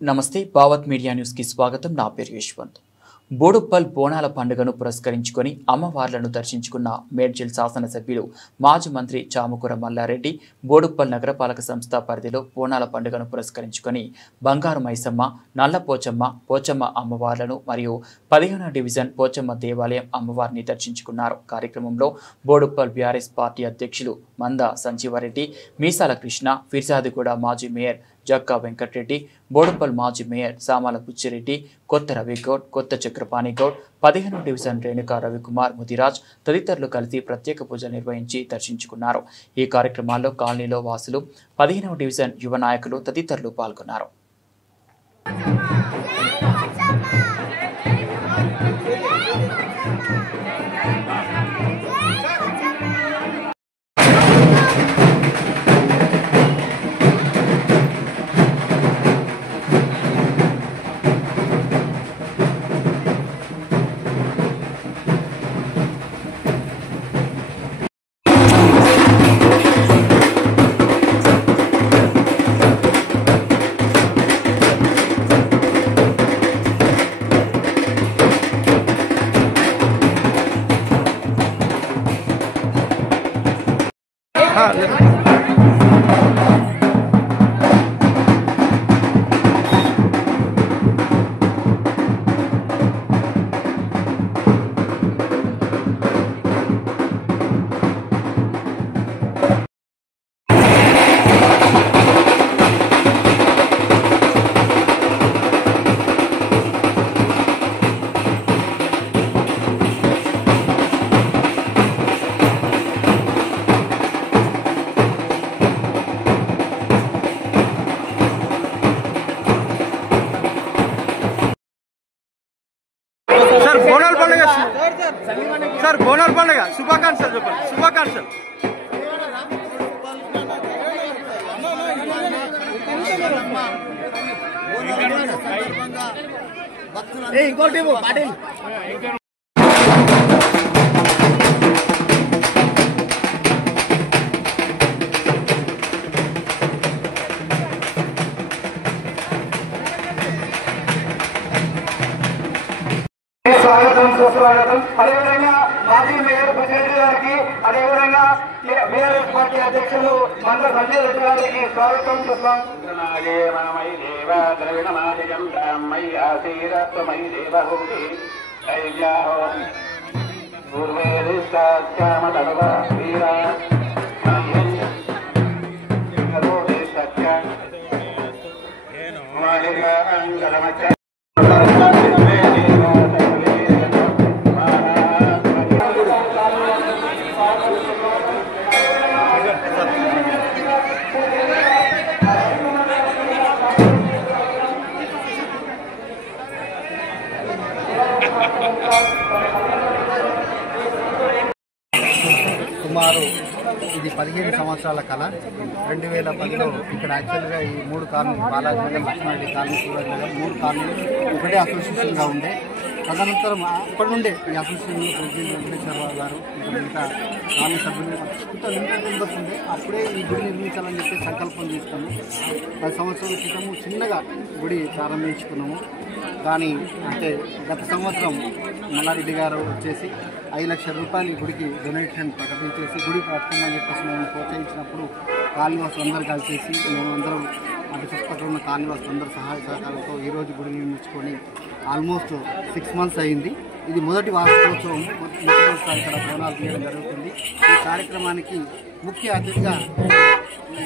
నమస్తే Bhavat media news కి స్వాగతం. నా పేరు యశ్వంత్. బోడుప్పల్ బోనాల పండుగను పురస్కరించుకొని అమ్మవార్లను దర్శించుకున్న మేడ్చల్ శాసనసభ్యులు మాజీ మంత్రి చామకూర మల్లారెడ్డి బోడుప్పల్ నగరపాలక సంస్థ పరిధిలో బోనాల పండుగను పురస్కరించుకొని బంగారు మైసమ్మ, నల్ల పోచమ్మ అమ్మవార్లను మరియు 15వ డివిజన్ పోచమ్మ దేవాలయం అమ్మవారిని దర్శించుకున్నారు. కార్యక్రమంలో బోడుప్పల్ బీఆర్ఎస్ పార్టీ అధ్యక్షులు మంద సంజీవారెడ్డి, మీసాల కృష్ణ, ఫిర్జాదిగూడ మాజీ మేయర్ జక్కా వెంకటరెడ్డి, బోడుప్పల్ మాజీ మేయర్ సామాల బుచ్చిరెడ్డి, కొత్త రవిగౌడ్, కొత్త చక్రపాణి గౌడ్, 15వ డివిజన్ రేణుకా రవికుమార్ ముదిరాజ్ తదితరులు కలిసి ప్రత్యేక పూజలు నిర్వహించి దర్శించుకున్నారు. ఈ కార్యక్రమాల్లో కాలనీలో వాసులు, 15వ డివిజన్ యువ నాయకులు తదితరులు పాల్గొన్నారు. सर बोनल पंडग शुभाकांक्षलु చెప్పండి शुभाकांक्षलु ఇంకో టీము పాటిల్ సుస్వాగతం. అదేవిధంగా మాజీ మేయర్ బుచ్చిరెడ్డి గారికి, అదేవిధంగా బీఆర్ఎస్ పార్టీ అధ్యక్షులు మంత్రి సంజయ్ రెడ్డి గారికి స్వాగతం సుస్వాగతం. సుమారు ఇది 15 సంవత్సరాల కళ. 2010లో ఇక్కడ యాక్చువల్గా ఈ 3 కాలనీలు బాలాజీ లక్ష్మారెడ్డి కాలనీ, సూరజ్ నగర్ 3 కాలనీలు ఒకటే అసోసియేషన్గా ఉండే. తదనంతరం అప్పటి నుండే ఈ అసోసియేషన్లో ప్రెసిడెంట్ వెంకటేశ్వరరావు గారు ఇంకా మిగతా కాలనీ సభ్యులు ఇంత లిమిటెడ్ మెంబర్స్ ఉండే. అప్పుడే ఈ గుడి నిర్మించాలని చెప్పి సంకల్పం తీసుకున్నాము. 10 సంవత్సరాల క్రితము చిన్నగా గుడి ప్రారంభించుకున్నాము. కానీ అంటే గత సంవత్సరం మల్లారెడ్డి గారు వచ్చేసి 5 లక్షల రూపాయలు గుడికి డొనేషన్ ప్రకటించేసి గుడి కట్టుకోమని చెప్పేసి మేము ప్రోత్సహించినప్పుడు కాలనీవాసులు అందరూ కలిసేసి మేమందరం అటు చుట్టుపక్కల ఉన్న కాలనీవాసులు అందరూ సహాయ సహకారంతో ఈరోజు గుడి నిర్మించుకొని ఆల్మోస్ట్ 6 మంత్స్ అయింది. ఇది మొదటి వార్షికోత్సవం. మొదటిసారి ఇక్కడ బోనాలు తీయడం జరుగుతుంది. ఈ కార్యక్రమానికి ముఖ్య అతిథిగా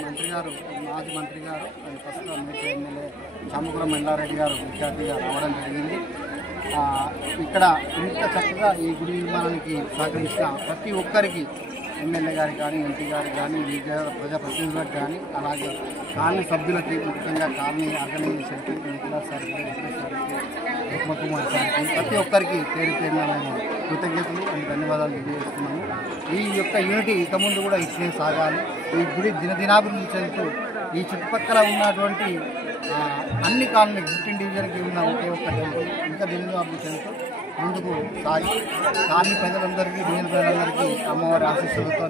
మంత్రి గారు, మాజీ మంత్రి గారు, ప్రస్తుతం ఎమ్మెల్యే చామకూర మల్లారెడ్డి గారు ముఖ్య అతిథిగా రావడం జరిగింది. ఇక్కడ ఇంత చక్కగా ఈ గుడి నిర్మాణానికి సహకరించిన ప్రతి ఒక్కరికి, ఎమ్మెల్యే గారికి కానీ, ఎంపీ గారికి కానీ, ప్రజాప్రతినిధులకు కానీ, అలాగే కాలనీ సభ్యులకి, ముఖ్యంగా కాలనీ ఆర్గనైజేషన్కి, వెంకటరావు సార్కి, కుమార్ సార్కి, ప్రతి ఒక్కరికి పేరు పేరున మేము కృతజ్ఞతలు అండ్ ధన్యవాదాలు తెలియజేస్తున్నాము. ఈ యొక్క యూనిటీ ఇక ముందు కూడా ఇచ్చే సాగాలి. ఈ గుడి దినదినాభివృద్ధి చెందుతూ ఈ చుట్టుపక్కల ఉన్నటువంటి అన్ని కాలనీ 15 డివిజన్కి ఉన్న ఒకే ఒక్క టెంపుల్ ఇంకా దినదినాభివృద్ధి చెందుతూ ముందుకు సాగి కాలనీ ప్రజలందరికీ వీధి ప్రజలందరికీ అమ్మవారి ఆశీస్సులతో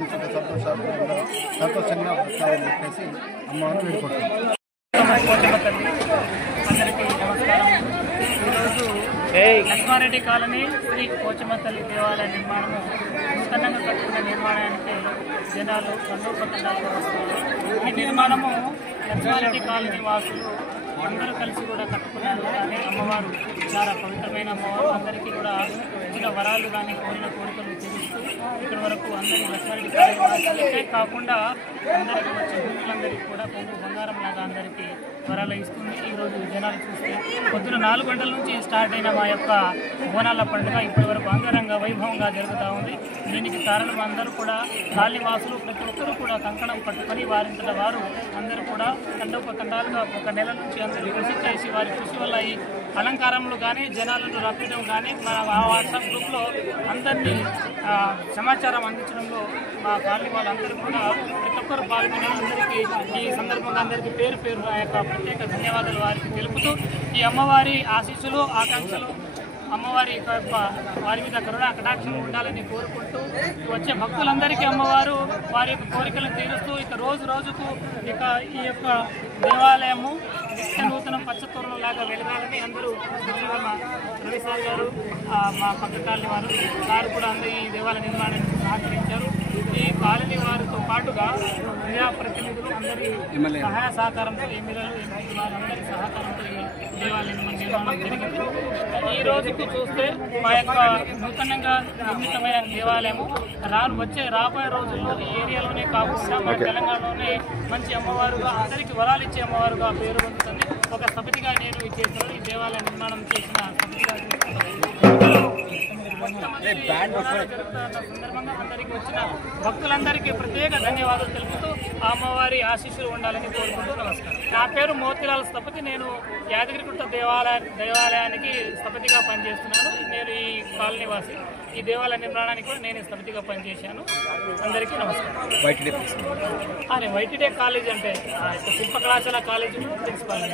సంతోషంగా వస్తామని చెప్పేసి అమ్మవారిని వేడుకుంటున్నాం. అందరికీ నమస్కారం. ఈరోజు లక్ష్మారెడ్డి కాలనీ శ్రీ పోచమ్మ తల్లి దేవాలయ నిర్మాణము నూతనంగా కట్టుకున్న నిర్మాణానికి జనాలు సంతోషపడ్డారు. ఈ నిర్మాణము లక్ష్మారెడ్డి కాలనీ వాసులు అందరూ కలిసి కూడా కట్టుకున్నారు. కానీ అమ్మవారు చాలా పవిత్రమైన అమ్మవారు. అందరికీ కూడా ఇచ్చిన వరాలు కానీ కోరిన కోరికలు తీరుస్తూ ఇక్కడ వరకు అందరూ లక్ష్మారెడ్డి కాలనీ వాసులకే కాకుండా అందరికీ వచ్చే భూములందరికీ కూడా కొంగు బంగారం లాగా అందరికీ వరాలు ఇస్తుంది. ఈరోజు జనాలు చూస్తే పొద్దున 4 గంటల నుంచి స్టార్ట్ అయిన మా యొక్క బోనాల పండుగ ఇప్పటి వరకు అంగరంగ వైభవంగా జరుగుతూ ఉంది. దీనికి కారణం అందరూ కూడా కాలనీ వాసులు ప్రతి ఒక్కరూ కూడా కంకణం పట్టుకొని వారింతట వారు అందరూ కూడా తండోపతండాలుగా ఒక నెల నుంచి అందరూ కృషి చేసి వారి కృషి వల్ల ఈ అలంకారంలో కానీ జనాలను రప్పించడం కానీ మన వాట్సాప్ గ్రూప్లో అందరినీ సమాచారం అందించడంలో మా కాలనీ వాళ్ళందరూ కూడా ప్రతి ఒక్కరు పాల్గొన్న అందరికీ ఈ సందర్భంగా అందరికీ పేరు పేరు ఆ యొక్క ప్రత్యేక ధన్యవాదాలు వారికి తెలుపుతూ ఈ అమ్మవారి ఆశీస్సులు ఆకాంక్షలు అమ్మవారి వారి మీద కరుణ కటాక్షం ఉండాలని కోరుకుంటూ వచ్చే భక్తులందరికీ అమ్మవారు వారి యొక్క కోరికలను తీరుస్తూ ఇక రోజు రోజుకు ఇక ఈ యొక్క దేవాలయము నిత్య నూతనం పచ్చతోరణం లాగా వెలగాలని అందరూ రవిసార్ గారు మా పక్క కాలనీ వారు కూడా అందరూ ఈ దేవాలయ నిర్మాణానికి సహకరించారు. ఈ కాలనీ వారితో పాటుగా ప్రజాప్రతినిధులు అందరి సహాయ సహకారంతో ఎమ్మెల్యేలు వారందరి సహకారంతో ఈ దేవాలయం నిర్మాణం జరిగింది. ఈ రోజుకు చూస్తే మా యొక్క నూతనంగా నిర్మితమైన దేవాలయము రాబోయే రోజుల్లో ఈ ఏరియాలోనే కాకుండా మన తెలంగాణలోనే మంచి అమ్మవారుగా అందరికీ వరాలు ఇచ్చే అమ్మవారుగా పేరు పొందుతుంది. ఒక స్థపతిగా నేను చేసిన ఈ దేవాలయ నిర్మాణం చేసిన సందర్భంగా అందరికీ వచ్చిన భక్తులందరికీ ప్రత్యేక ధన్యవాదాలు తెలుపుతూ అమ్మవారి ఆశీస్సులు ఉండాలని కోరుకుంటూ నమస్కారం. నా పేరు మోతిలాల్ స్థపతి. నేను యాదగిరిగుట్ట దేవాలయానికి స్థపతిగా పనిచేస్తున్నాను. నేను ఈ కాలనీ వాసి. ఈ దేవాలయ నిర్మాణానికి కూడా నేను స్థపతిగా పనిచేశాను. అందరికీ నమస్కారం. వైటీడే కాలేజ్ అంటే శిల్ప కళాశాల కాలేజీ ప్రిన్సిపాల్.